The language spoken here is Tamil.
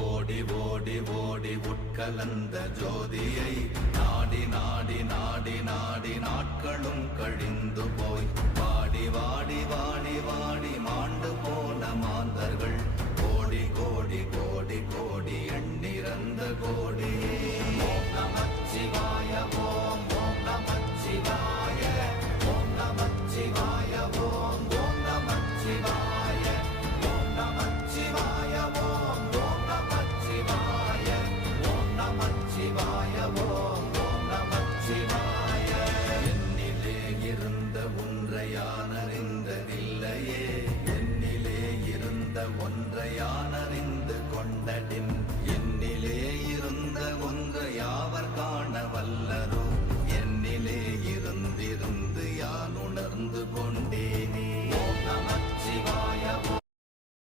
ஓடி ஓடி ஓடி உட்கலந்த ஜோதியை நாடி நாடி நாடி நாடி நாட்களும் கழிந்து போய் வாடி வாடி வாடி வாடி மாண்டு